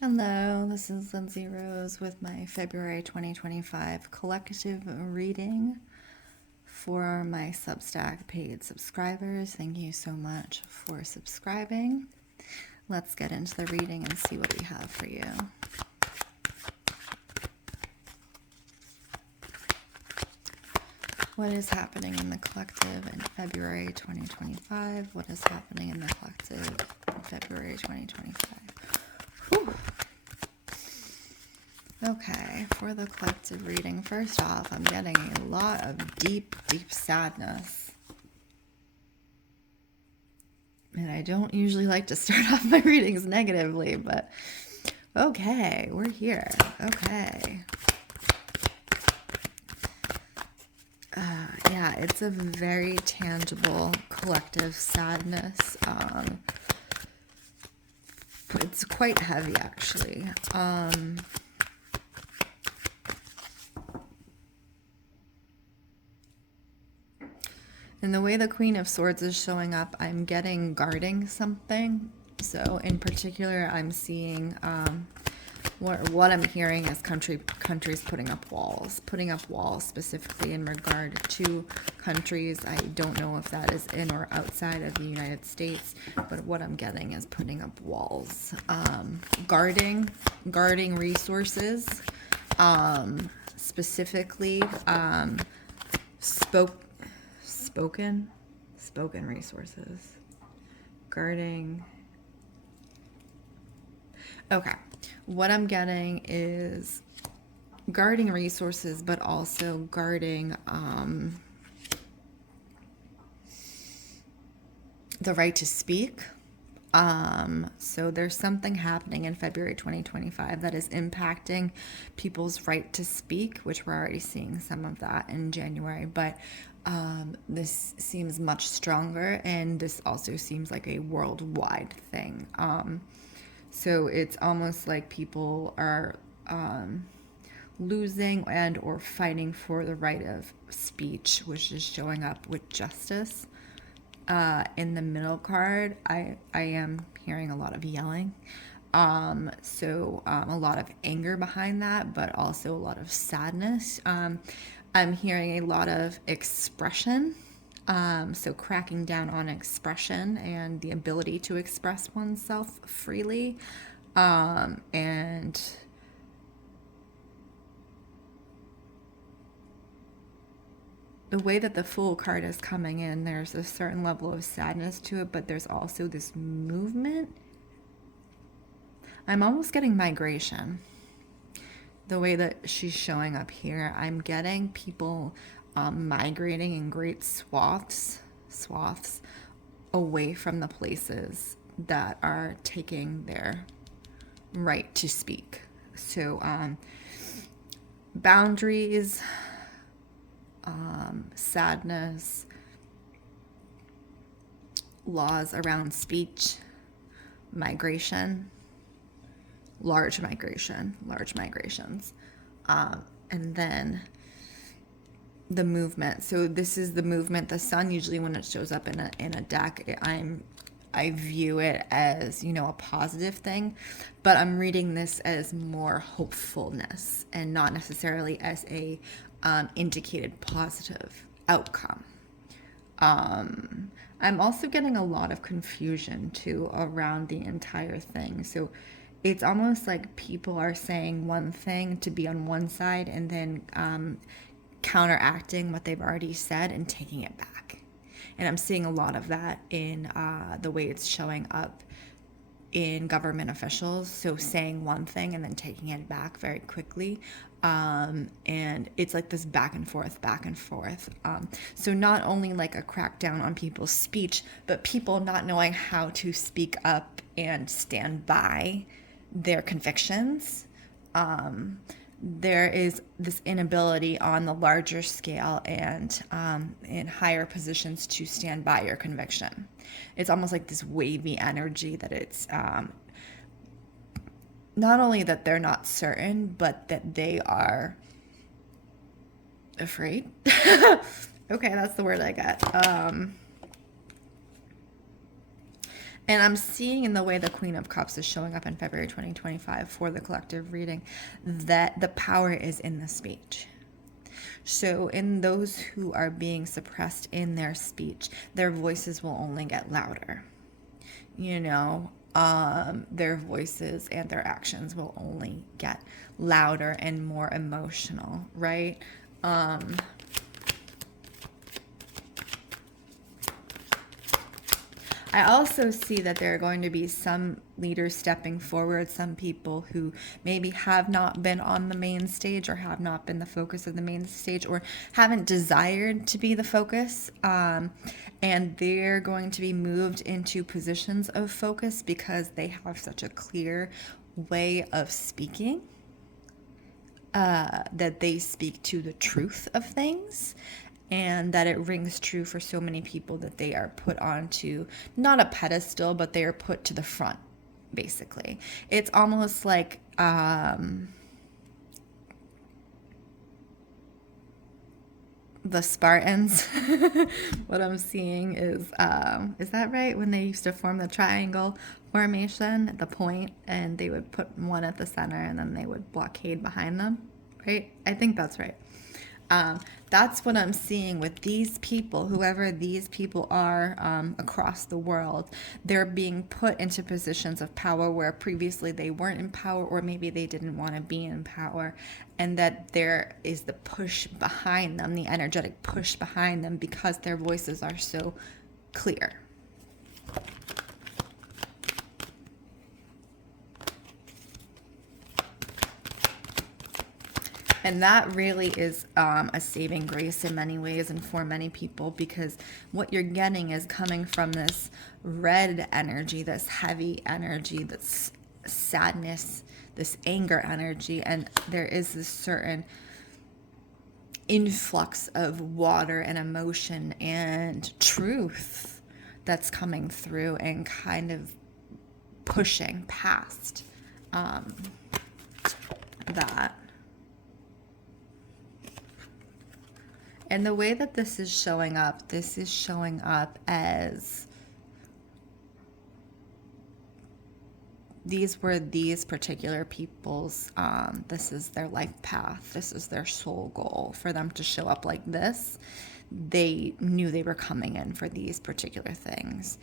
Hello, this is Lindsey Rose with my February 2025 collective reading for my Substack paid subscribers. Thank you so much for subscribing. Let's get into the reading and see what we have for you. What is happening in the collective in February 2025? What is happening in the collective in February 2025? Whew. Okay, for the collective reading, first off, I'm getting a lot of deep, deep sadness. And I don't usually like to start off my readings negatively, but okay, we're here. Okay. Yeah, it's a very tangible collective sadness. It's quite heavy, actually. And the way the Queen of Swords is showing up, I'm getting guarding something. So in particular, I'm seeing what I'm hearing is countries putting up walls specifically in regard to countries. I don't know if that is in or outside of the United States, but what I'm getting is putting up walls, guarding resources, specifically spoken resources, guarding. Okay, what I'm getting is guarding resources, but also guarding the right to speak. So there's something happening in February 2025 that is impacting people's right to speak, which we're already seeing some of that in January, but this seems much stronger, and this also seems like a worldwide thing. So it's almost like people are losing and or fighting for the right of speech, which is showing up with justice. In the middle card, I am hearing a lot of yelling. So a lot of anger behind that, but also a lot of sadness. I'm hearing a lot of expression. So cracking down on expression and the ability to express oneself freely. And the way that the Fool card is coming in, there's a certain level of sadness to it, but there's also this movement. I'm almost getting migration. The way that she's showing up here, I'm getting people migrating in great swaths away from the places that are taking their right to speak. So boundaries, sadness, laws around speech, migration, large migrations, and then the movement. So this is the movement. The sun, usually when it shows up in a deck, I view it as, a positive thing, but I'm reading this as more hopefulness and not necessarily as a indicated positive outcome. I'm also getting a lot of confusion too around the entire thing. So it's almost like people are saying one thing to be on one side and then counteracting what they've already said and taking it back. And I'm seeing a lot of that in the way it's showing up in government officials. So saying one thing and then taking it back very quickly. And it's like this back and forth. So not only like a crackdown on people's speech, but people not knowing how to speak up and stand by their convictions. There is this inability on the larger scale and in higher positions to stand by your conviction. It's almost like this wavy energy that it's not only that they're not certain, but that they are afraid. Okay, that's the word I got. And I'm seeing in the way the Queen of Cups is showing up in February 2025 for the collective reading that the power is in the speech. So in those who are being suppressed in their speech, their voices will only get louder. Their voices and their actions will only get louder and more emotional, right? I also see that there are going to be some leaders stepping forward, some people who maybe have not been on the main stage or have not been the focus of the main stage or haven't desired to be the focus. And they're going to be moved into positions of focus because they have such a clear way of speaking. That they speak to the truth of things, and that it rings true for so many people that they are put onto not a pedestal, but they are put to the front, basically. It's almost like the Spartans. What I'm seeing is that right? When they used to form the triangle formation at the point, and they would put one at the center and then they would blockade behind them, right? I think that's right. That's what I'm seeing with these people, whoever these people are across the world. They're being put into positions of power where previously they weren't in power, or maybe they didn't want to be in power. And that there is the push behind them, the energetic push behind them, because their voices are so clear. And that really is a saving grace in many ways and for many people, because what you're getting is coming from this red energy, this heavy energy, this sadness, this anger energy. And there is this certain influx of water and emotion and truth that's coming through and kind of pushing past that. And the way that this is showing up as these were these particular people's, this is their life path, this is their soul goal. For them to show up like this, they knew they were coming in for these particular things.